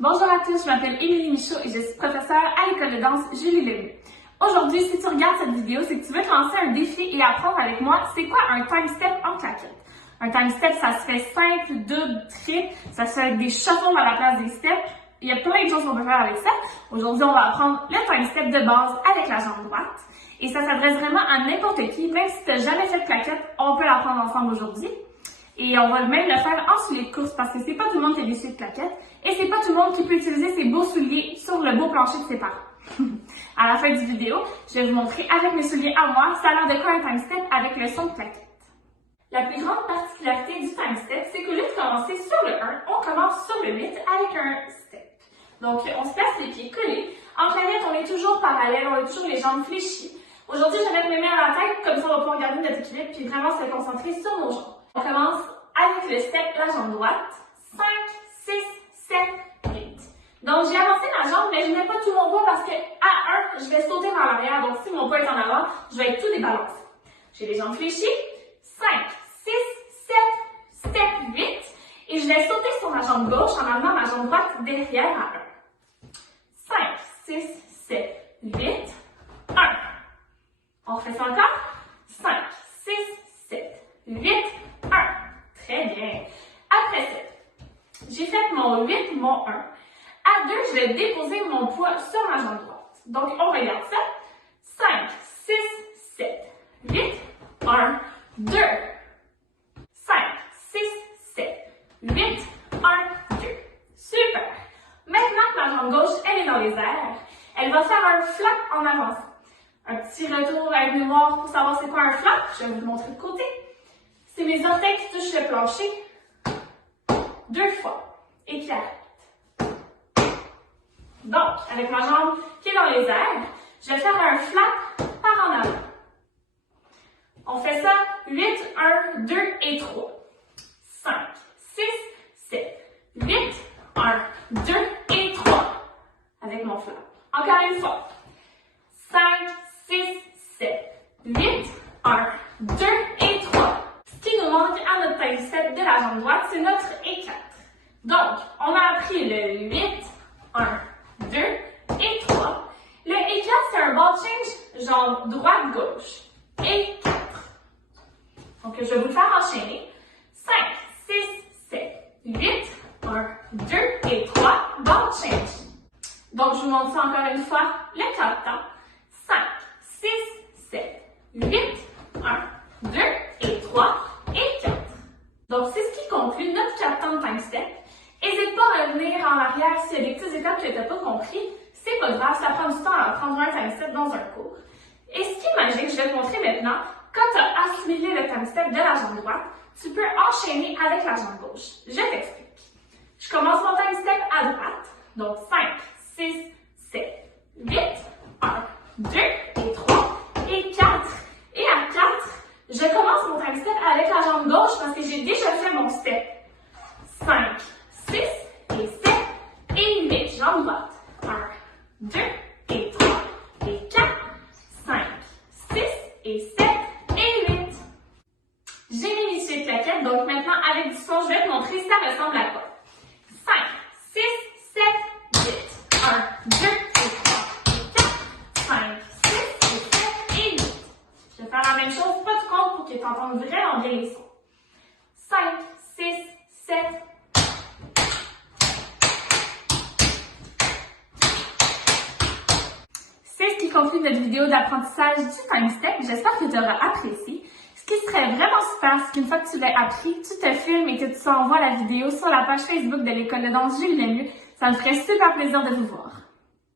Bonjour à tous, je m'appelle Émilie Michaud et je suis professeure à l'école de danse Julie Lemieux. Aujourd'hui, si tu regardes cette vidéo, c'est que tu veux te lancer un défi et apprendre avec moi c'est quoi un time step en claquette. Un time step, ça se fait simple, double, triple, ça se fait avec des shuffles à la place des steps. Il y a plein de choses qu'on peut faire avec ça. Aujourd'hui, on va apprendre le time step de base avec la jambe droite. Et ça s'adresse vraiment à n'importe qui, même si tu n'as jamais fait de claquette, on peut l'apprendre ensemble aujourd'hui. Et on va même le faire en souliers de course parce que c'est pas tout le monde qui a des souliers de claquettes et c'est pas tout le monde qui peut utiliser ses beaux souliers sur le beau plancher de ses parents. À la fin du vidéo, je vais vous montrer avec mes souliers à moi, ça a l'air de quoi un time step avec le son de claquette. La plus grande particularité du time step, c'est qu'au lieu de commencer sur le 1, on commence sur le 8 avec un step. Donc, on se place les pieds collés. En claquette, on est toujours parallèle, on a toujours les jambes fléchies. Aujourd'hui, je vais mettre mes mains à la tête, comme ça on va pouvoir garder notre équilibre puis vraiment se concentrer sur nos jambes. On commence avec le step, la jambe droite. 5, 6, 7, 8. Donc, j'ai avancé ma jambe, mais je ne mets pas tout mon poids parce que à 1, je vais sauter vers l'arrière. Donc, si mon poids est en avant, je vais être tout débalancé. J'ai les jambes fléchies. 5, 6, 7, 8. Et je vais sauter sur ma jambe gauche en amenant ma jambe droite derrière à 1. 5, 6, 7, 8. 1. On refait ça encore. 5, 6, 7, 8. 1. Très bien. Après ça, j'ai fait mon 8, mon 1. À 2, je vais déposer mon poids sur ma jambe droite. Donc, on regarde ça. 5, 6, 7, 8, 1, 2. 5, 6, 7, 8, 1, 2. Super. Maintenant que ma jambe gauche, elle est dans les airs, elle va faire un flap en avançant. Un petit retour à une mémoire pour savoir c'est quoi un flap. Je vais vous le montrer de côté. C'est mes orteils qui touchent le plancher 2 fois et qui arrêtent. Donc, avec ma jambe qui est dans les airs, je vais faire un flap par en avant. On fait ça 8, 1, 2 et 3. 5, 6, 7, 8, 1, 2 et 3. Avec mon flap. Encore une fois. 5, 6, 7, 8, 1, 2 et 3. Ce qui nous manque à notre time step de la jambe droite, c'est notre E4. Donc, on a appris le 8, 1, 2 et 3. Le E4, c'est un ball change, jambe droite-gauche. Et 4. Donc, je vais vous le faire enchaîner. 5, 6, 7, 8, 1, 2 et 3. Ball change. Donc, je vous montre ça encore une fois. Le 4 temps. 5, 6, 7, 8, 1, 2 et 3 et 4. Donc, c'est ce qui conclut notre 4 temps de time step. N'hésite pas à revenir en arrière s'il y a des petites étapes que tu n'as pas compris. C'est pas grave, ça prend du temps à apprendre un time step dans un cours. Et ce qui est magique, je vais te montrer maintenant, quand tu as assimilé le time step de la jambe droite, tu peux enchaîner avec la jambe gauche. Je t'explique. Je commence mon time step à droite. Donc, 5, 6, 7, 8, 1, 2 et 3 et 4. Et à 4, je commence mon time step avec la jambe gauche parce que j'ai déjà fait mon step. 5, 6 et 7 et 8. Jambe droite. 1, 2 et 3 et 4, 5, 6 et 7 et 8. J'ai mis mes souliers de claquette, donc maintenant avec du son, je vais te montrer ça ressemble à quoi. 5, 6, 7, 8. 1, 2 et 3 et 4, 5, 6 et 7 et 8. Je vais faire la même chose, pas de compte pour que tu entendes vraiment bien les sons. 5, 6, 7. C'est ce qui conclut notre vidéo d'apprentissage du time step. J'espère que tu auras apprécié. Ce qui serait vraiment super, c'est qu'une fois que tu l'as appris, tu te filmes et que tu envoies la vidéo sur la page Facebook de l'école de danse Julie Lemieux. Ça me ferait super plaisir de vous voir.